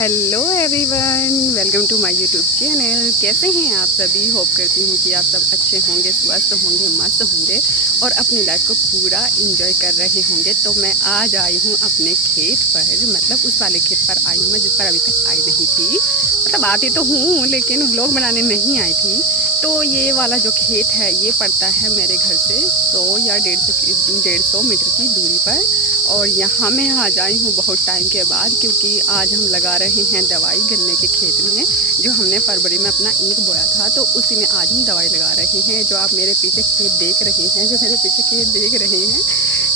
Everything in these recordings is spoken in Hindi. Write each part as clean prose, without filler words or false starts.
Hello everyone, welcome to my YouTube channel. कैसे हैं आप सभी? होप करती हूँ कि आप सब अच्छे होंगे, स्वस्थ होंगे, मस्त होंगे और अपनी लाइफ को पूरा एंजॉय कर रहे होंगे। तो मैं आज आई हूँ अपने खेत पर, मतलब उस वाले खेत पर आई हूँ मैं जिस पर अभी तक आई नहीं थी। मतलब आती तो हूँ लेकिन व्लॉग बनाने नहीं आई थी। तो ये वाला जो खेत है ये पड़ता है मेरे घर से 100 या 150 मीटर की दूरी पर। और यहाँ मैं आ जाई हूँ बहुत टाइम के बाद, क्योंकि आज हम लगा रहे हैं दवाई गन्ने के खेत में। जो हमने फरवरी में अपना ईंख बोया था तो उसी में आज हम दवाई लगा रहे हैं। जो आप मेरे पीछे खेत देख रहे हैं, जो मेरे पीछे खेत देख रहे हैं,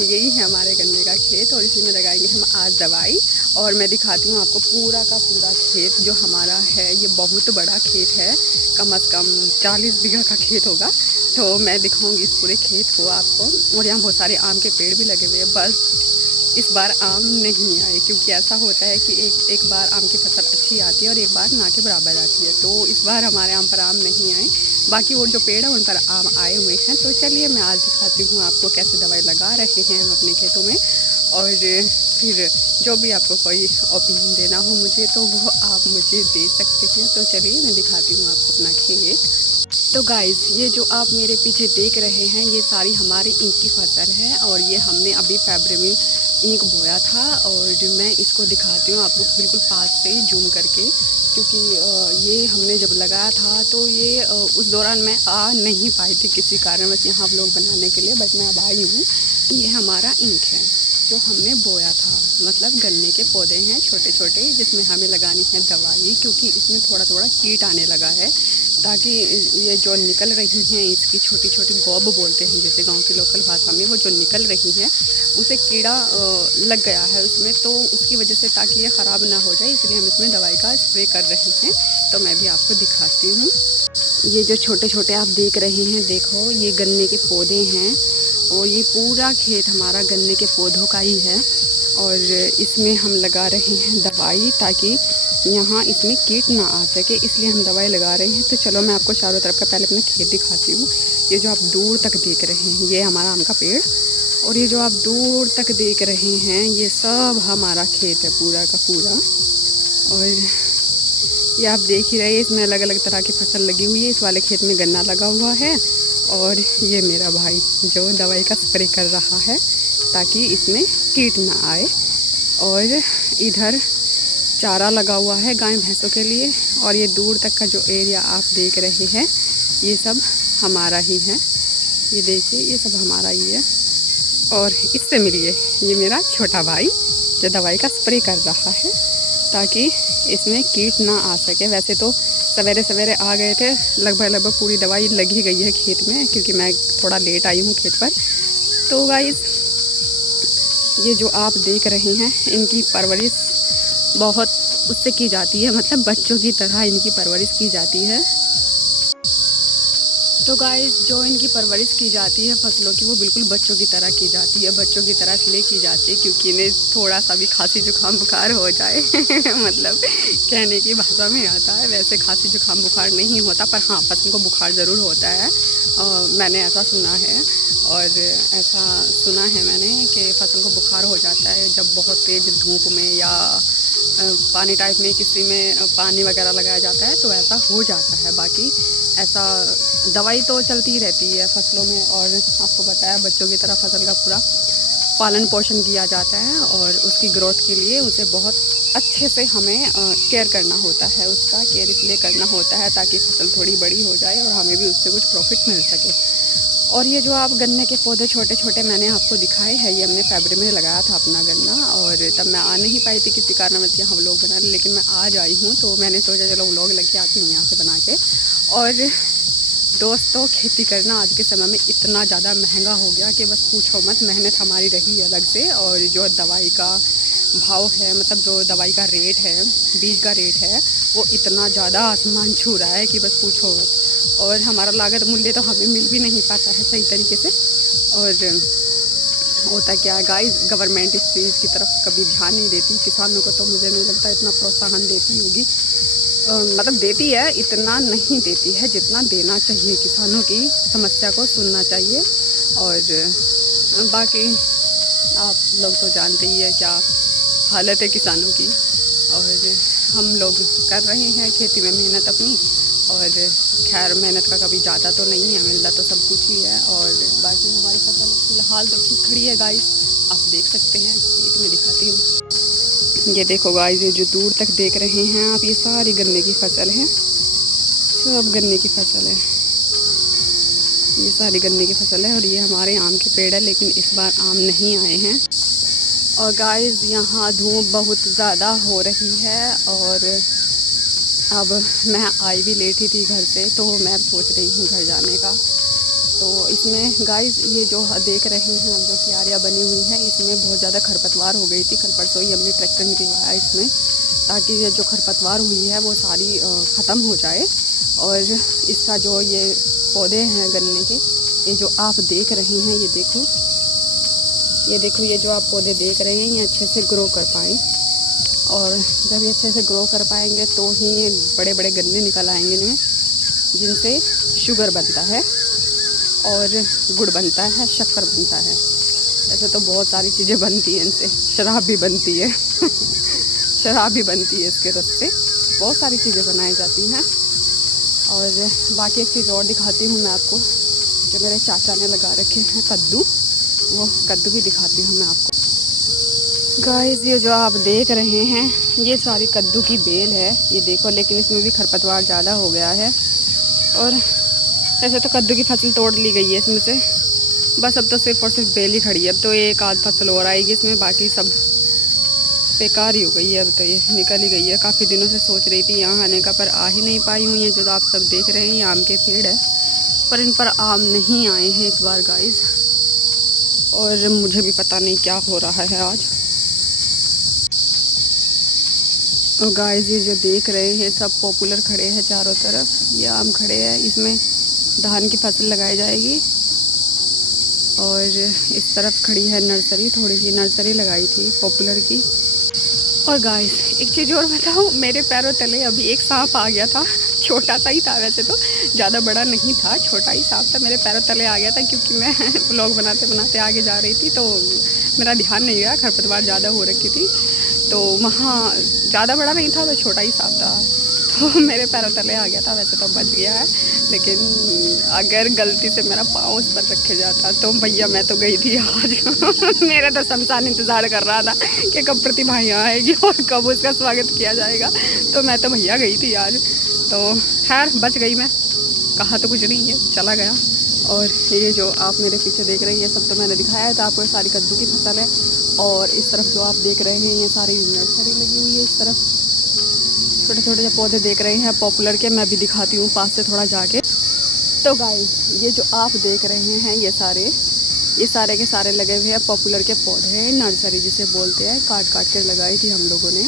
यही है हमारे गन्ने का खेत और इसी में लगाएंगे हम आज दवाई। और मैं दिखाती हूँ आपको पूरा का पूरा खेत जो हमारा है। ये बहुत बड़ा खेत है, कम से कम 40 बीघा का खेत होगा। तो मैं दिखाऊंगी इस पूरे खेत को आपको। और यहाँ बहुत सारे आम के पेड़ भी लगे हुए हैं। बस इस बार आम नहीं आए, क्योंकि ऐसा होता है कि एक बार आम की फसल अच्छी आती है और एक बार ना के बराबर आती है। तो इस बार हमारे आम पर आम नहीं आए, बाकी वो जो पेड़ है उन पर आम आए हुए हैं। तो चलिए मैं आज दिखाती हूँ आपको कैसे दवाई लगा रहे हैं हम अपने खेतों में। और फिर जो भी आपको कोई ओपिनियन देना हो मुझे, तो वो आप मुझे दे सकते हैं। तो चलिए मैं दिखाती हूँ आपको अपना खेत। तो गाइस, ये जो आप मेरे पीछे देख रहे हैं ये सारी हमारी ईंख की फसल है। और ये हमने अभी फरवरी में ईंख बोया था। और मैं इसको दिखाती हूँ आपको बिल्कुल पास से जूम करके, क्योंकि ये हमने जब लगाया था तो ये उस दौरान मैं आ नहीं पाई थी किसी कारणवश यहाँ व्लॉग बनाने के लिए, बट मैं अब आई हूँ। ये हमारा ईंख है जो हमने बोया था, मतलब गन्ने के पौधे हैं छोटे छोटे, जिसमें हमें लगानी है दवाई, क्योंकि इसमें थोड़ा थोड़ा कीट आने लगा है। ताकि ये जो निकल रही हैं इसकी छोटी छोटी गौब बोलते हैं जैसे गांव की लोकल भाषा में, वो जो निकल रही है उसे कीड़ा लग गया है उसमें। तो उसकी वजह से ताकि ये ख़राब ना हो जाए, इसलिए हम इसमें दवाई का स्प्रे कर रहे हैं। तो मैं भी आपको दिखाती हूँ। ये जो छोटे छोटे आप देख रहे हैं, देखो ये गन्ने के पौधे हैं और ये पूरा खेत हमारा गन्ने के पौधों का ही है। और इसमें हम लगा रहे हैं दवाई ताकि यहाँ इसमें कीट ना आ सके, इसलिए हम दवाई लगा रहे हैं। तो चलो मैं आपको चारों तरफ का पहले अपना खेत दिखाती हूँ। ये जो आप दूर तक देख रहे हैं ये हमारा आम का पेड़, और ये जो आप दूर तक देख रहे हैं ये सब हमारा खेत है पूरा का पूरा। और ये आप देख ही रहे हैं इसमें अलग अलग तरह की फसल लगी हुई है। इस वाले खेत में गन्ना लगा हुआ है और ये मेरा भाई जो दवाई का स्प्रे कर रहा है ताकि इसमें कीट ना आए। और इधर चारा लगा हुआ है गाय भैंसों के लिए। और ये दूर तक का जो एरिया आप देख रहे हैं ये सब हमारा ही है। ये देखिए ये सब हमारा ही है। और इससे मिलिए, ये मेरा छोटा भाई जो दवाई का स्प्रे कर रहा है ताकि इसमें कीट ना आ सके। वैसे तो सवेरे सवेरे आ गए थे, लगभग पूरी दवाई लगी गई है खेत में, क्योंकि मैं थोड़ा लेट आई हूँ खेत पर। तो गाइस, ये जो आप देख रहे हैं इनकी परवरिश बहुत उससे की जाती है, मतलब बच्चों की तरह इनकी परवरिश की जाती है। तो गाइस, जो इनकी परवरिश की जाती है फसलों की, वो बिल्कुल बच्चों की तरह की जाती है। बच्चों की तरह इसलिए की जाती है क्योंकि इन्हें थोड़ा सा भी खांसी जुकाम बुखार हो जाए मतलब कहने की भाषा में आता है, वैसे खांसी जुकाम बुखार नहीं होता, पर हाँ फसल को बुखार ज़रूर होता है। मैंने ऐसा सुना है, और ऐसा सुना है मैंने कि फसल को बुखार हो जाता है जब बहुत तेज़ धूप में या पानी टाइप में किसी में पानी वगैरह लगाया जाता है तो ऐसा हो जाता है। बाकी ऐसा दवाई तो चलती रहती है फसलों में। और आपको बताया बच्चों की तरह फसल का पूरा पालन पोषण किया जाता है, और उसकी ग्रोथ के लिए उसे बहुत अच्छे से हमें केयर करना होता है। उसका केयर इसलिए करना होता है ताकि फसल थोड़ी बड़ी हो जाए और हमें भी उससे कुछ प्रॉफिट मिल सके। और ये जो आप गन्ने के पौधे छोटे छोटे मैंने आपको दिखाए हैं, ये हमने फरवरी में लगाया था अपना गन्ना। और तब मैं आ नहीं पाई थी किसी कारणवश यहाँ व्लॉग बनाने, लेकिन मैं आज आई हूँ तो मैंने सोचा चलो व्लॉग लेके आती हूँ यहाँ से बना के। और दोस्तों, खेती करना आज के समय में इतना ज़्यादा महंगा हो गया कि बस पूछो मत। मेहनत हमारी रही अलग से, और जो दवाई का भाव है, मतलब जो दवाई का रेट है, बीज का रेट है, वो इतना ज़्यादा आसमान छू रहा है कि बस पूछो मत। और हमारा लागत मूल्य तो हमें मिल भी नहीं पाता है सही तरीके से। और होता क्या है गाइस, गवर्नमेंट इस चीज़ की तरफ कभी ध्यान नहीं देती। किसानों को तो मुझे नहीं लगता इतना प्रोत्साहन देती होगी, मतलब देती है, इतना नहीं देती है जितना देना चाहिए। किसानों की समस्या को सुनना चाहिए। और बाकी आप लोग तो जानते ही है क्या हालत है किसानों की। और हम लोग कर रहे हैं खेती में मेहनत अपनी। और खैर मेहनत का कभी ज़्यादा तो नहीं है, मिलता तो सब कुछ ही है। और बाकी हमारी फसल फ़िलहाल तो ठीक खड़ी है गाइस, आप देख सकते हैं। पेट में दिखाती हूँ, ये देखो गाइस, ये जो दूर तक देख रहे हैं आप, ये सारी गन्ने की फसल है, सब गन्ने की फसल है, ये सारी गन्ने की फसल है। और ये हमारे आम के पेड़ है, लेकिन इस बार आम नहीं आए हैं। और गाइस यहाँ धूप बहुत ज़्यादा हो रही है। और अब मैं आई भी लेट ही थी घर से, तो मैं सोच रही हूँ घर जाने का। तो इसमें गाइस ये जो देख रहे हैं हम, जो क्यारियाँ बनी हुई हैं, इसमें बहुत ज़्यादा खरपतवार हो गई थी। कल परसों ही हमने ट्रैक्टर निकलवाया इसमें, ताकि ये जो खरपतवार हुई है वो सारी ख़त्म हो जाए। और इसका जो ये पौधे हैं गन्ने के, ये जो आप देख रहे हैं, ये देखो, ये जो आप पौधे देख रहे हैं, ये अच्छे से ग्रो कर पाएँ। और जब ये अच्छे से ग्रो कर पाएंगे तो ही बड़े बड़े गन्ने निकल आएंगे इनमें, जिनसे शुगर बनता है और गुड़ बनता है, शक्कर बनता है। ऐसे तो बहुत सारी चीज़ें बनती हैं इनसे, शराब भी बनती है शराब भी बनती है इसके रस से, बहुत सारी चीज़ें बनाई जाती हैं। और बाकी एक चीज़ और दिखाती हूँ मैं आपको, जो मेरे चाचा ने लगा रखे हैं कद्दू, वो कद्दू भी दिखाती हूँ मैं आपको। गाइस ये जो आप देख रहे हैं, ये सारी कद्दू की बेल है, ये देखो। लेकिन इसमें भी खरपतवार ज़्यादा हो गया है। और ऐसे तो कद्दू की फसल तोड़ ली गई है इसमें से, बस अब तो सिर्फ और सिर्फ बेल ही खड़ी है। अब तो एक आध फसल और आएगी इसमें, बाकी सब बेकार ही हो गई है। अब तो ये निकल ही गई है। काफ़ी दिनों से सोच रही थी यहाँ आने का, पर आ ही नहीं पाई हूँ। ये जो आप सब देख रहे हैं, ये आम के पेड़ है, पर इन पर आम नहीं आए हैं इस बार गाइस। और मुझे भी पता नहीं क्या हो रहा है आज। और गाइस ये जो देख रहे हैं, सब पॉपुलर खड़े हैं चारों तरफ, ये आम खड़े हैं। इसमें धान की फसल लगाई जाएगी। और इस तरफ खड़ी है नर्सरी, थोड़ी सी नर्सरी लगाई थी पॉपुलर की। और गाइस एक चीज़ और बताऊँ, मेरे पैरों तले अभी एक सांप आ गया था, छोटा सा ही था, वैसे तो ज़्यादा बड़ा नहीं था, छोटा ही सांप था, मेरे पैरों तले आ गया था। क्योंकि मैं व्लॉग बनाते बनाते आगे जा रही थी, तो मेरा ध्यान नहीं गया, खरपतवार ज़्यादा हो रखी थी, तो वहाँ ज़्यादा बड़ा नहीं था, वह छोटा ही सांप था, तो मेरे पैरों तले आ गया था। वैसे तो बच गया है, लेकिन अगर गलती से मेरा पाँव उस पर रखे जाता तो भैया मैं तो गई थी आज मेरा तो शमशान इंतज़ार कर रहा था कि कब प्रतिभा यहाँ आएगी और कब उसका स्वागत किया जाएगा। तो मैं तो भैया गई थी आज, तो खैर बच गई मैं, कहा तो कुछ नहीं है, चला गया। और ये जो आप मेरे पीछे देख रहे हैं, ये सब तो मैंने दिखाया था आपको, सारी कद्दू की फसल है। और इस तरफ जो आप देख रहे हैं, ये सारी नर्सरी लगी हुई है। इस तरफ छोटे छोटे जो पौधे देख रहे हैं पॉपुलर के, मैं भी दिखाती हूँ पास से थोड़ा जाके। तो गाइस ये जो आप देख रहे हैं, ये सारे के सारे लगे हुए हैं पॉपुलर के पौधे, नर्सरी जिसे बोलते हैं। काट काट कर लगाई थी हम लोगों ने,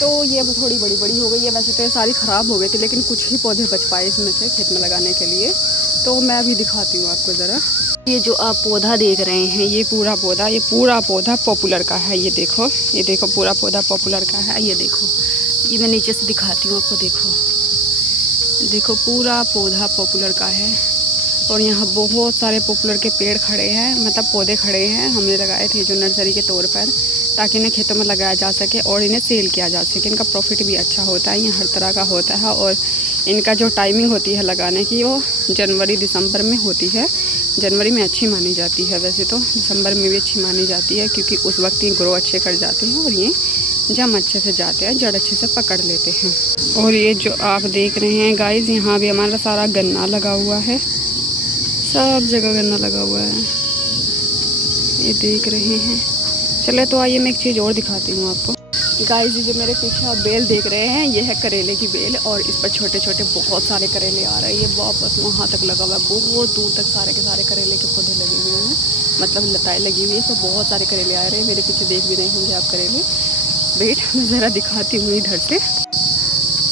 तो ये थोड़ी बड़ी बड़ी हो गई है। वैसे तो ये सारी ख़राब हो गई थी, लेकिन कुछ ही पौधे बच पाए इसमें से खेत में लगाने के लिए, तो मैं भी दिखाती हूँ आपको ज़रा। ये जो आप पौधा देख रहे हैं, ये पूरा पौधा पॉपुलर का है। ये देखो पूरा पौधा पॉपुलर का है। ये देखो, ये मैं नीचे से दिखाती हूँ आपको, देखो पूरा पौधा पॉपुलर का है। और यहाँ बहुत सारे पॉपुलर के पेड़ खड़े हैं, मतलब पौधे खड़े हैं, हमने लगाए थे जो नर्सरी के तौर पर, ताकि इन्हें खेतों में लगाया जा सके और इन्हें सेल किया जा सके। इनका प्रॉफिट भी अच्छा होता है, ये हर तरह का होता है। और इनका जो टाइमिंग होती है लगाने की, वो जनवरी दिसंबर में होती है। जनवरी में अच्छी मानी जाती है, वैसे तो दिसंबर में भी अच्छी मानी जाती है, क्योंकि उस वक्त ये ग्रो अच्छे कर जाते हैं और ये जम अच्छे से जाते हैं, जड़ अच्छे से पकड़ लेते हैं। और ये जो आप देख रहे हैं गाइस, यहाँ भी हमारा सारा गन्ना लगा हुआ है, सब जगह गन्ना लगा हुआ है, ये देख रहे हैं। चले तो आइए मैं एक चीज़ और दिखाती हूँ आपको। गाइस जो मेरे पीछे आप बेल देख रहे हैं, ये है करेले की बेल, और इस पर छोटे छोटे बहुत सारे करेले आ रहे हैं। ये वापस वहाँ तक लगा हुआ है, बहुत दूर तक सारे के सारे करेले के पौधे लगे हुए हैं, मतलब लताएँ लगी हुई है। इस पर बहुत सारे करेले आ रहे हैं, मेरे पीछे देख भी रहे होंगे आप करेले। वेट मैं ज़रा दिखाती हूँ इधर से।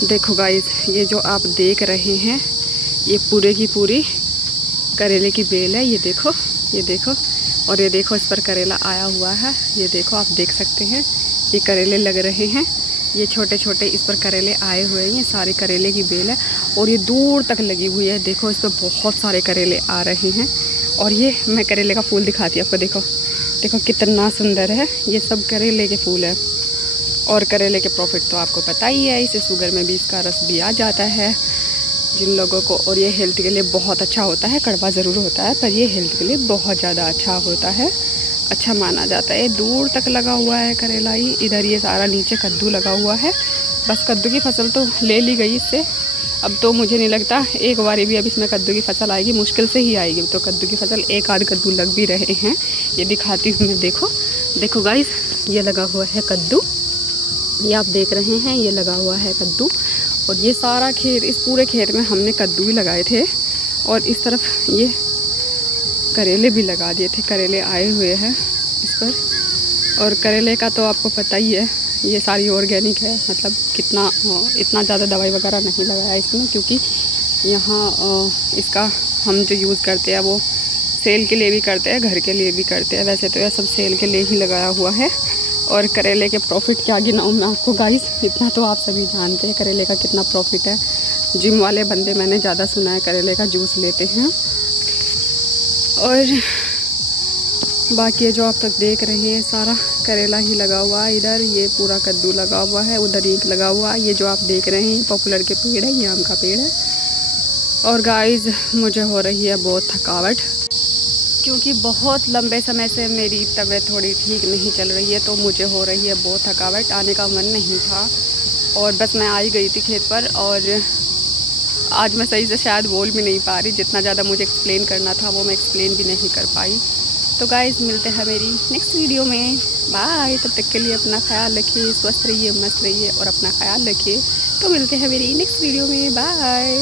देखो गाइस, ये जो आप देख रहे हैं, ये पूरे की पूरी करेले की बेल है। ये देखो और ये देखो इस पर करेला आया हुआ है। ये देखो आप देख सकते हैं, ये करेले लग रहे हैं, ये छोटे छोटे इस पर करेले आए हुए हैं। ये सारे करेले की बेल है और ये दूर तक लगी हुई है। देखो इस पर बहुत सारे करेले आ रहे हैं। और ये मैं करेले का फूल दिखाती हूँ आपको, देखो कितना सुंदर है, ये सब करेले के फूल है। और करेले के प्रॉफिट तो आपको पता ही है, इसे शुगर में भी इसका रस भी आ जाता है जिन लोगों को, और ये हेल्थ के लिए बहुत अच्छा होता है। कड़वा ज़रूर होता है पर ये हेल्थ के लिए बहुत ज़्यादा अच्छा होता है, अच्छा माना जाता है। दूर तक लगा हुआ है करेला ही। इधर ये सारा नीचे कद्दू लगा हुआ है। बस कद्दू की फसल तो ले ली गई इससे। अब तो मुझे नहीं लगता एक बारी भी अब इसमें कद्दू की फसल आएगी, मुश्किल से ही आएगी। तो कद्दू की फसल एक आध कद्दू लग भी रहे हैं, ये दिखाती हूँ मैं। देखो गाइस, ये लगा हुआ है कद्दू, ये आप देख रहे हैं, ये लगा हुआ है कद्दू। और ये सारा खेत, इस पूरे खेत में हमने कद्दू ही लगाए थे। और इस तरफ ये करेले भी लगा दिए थे, करेले आए हुए हैं इस पर। और करेले का तो आपको पता ही है, ये सारी ऑर्गेनिक है, मतलब इतना ज़्यादा दवाई वगैरह नहीं लगाया इसमें, क्योंकि यहाँ इसका हम जो यूज़ करते हैं वो सेल के लिए भी करते हैं, घर के लिए भी करते हैं। वैसे तो यह सब सेल के लिए ही लगाया हुआ है। और करेले के प्रॉफिट क्या गिनाऊँ मैं आपको गाइस, इतना तो आप सभी जानते हैं करेले का कितना प्रॉफिट है। जिम वाले बंदे मैंने ज़्यादा सुना है करेले का जूस लेते हैं। और बाकी जो आप तक देख रहे हैं सारा करेला ही लगा हुआ है। इधर ये पूरा कद्दू लगा हुआ है, उधर ईख लगा हुआ है। ये जो आप देख रहे हैं पॉपुलर के पेड़ है, ये आम का पेड़ है। और गाइस मुझे हो रही है बहुत थकावट, क्योंकि बहुत लंबे समय से मेरी तबीयत थोड़ी ठीक नहीं चल रही है, तो मुझे हो रही है बहुत थकावट। आने का मन नहीं था और बस मैं आई गई थी खेत पर। और आज मैं सही से शायद बोल भी नहीं पा रही, जितना ज़्यादा मुझे एक्सप्लेन करना था वो मैं एक्सप्लेन भी नहीं कर पाई। तो गाइस मिलते हैं मेरी नेक्स्ट वीडियो में, बाय। तब तक के लिए अपना ख्याल रखिए, स्वस्थ रहिए, मस्त रहिए और अपना ख्याल रखिए। तो मिलते हैं मेरी नेक्स्ट वीडियो में, बाय।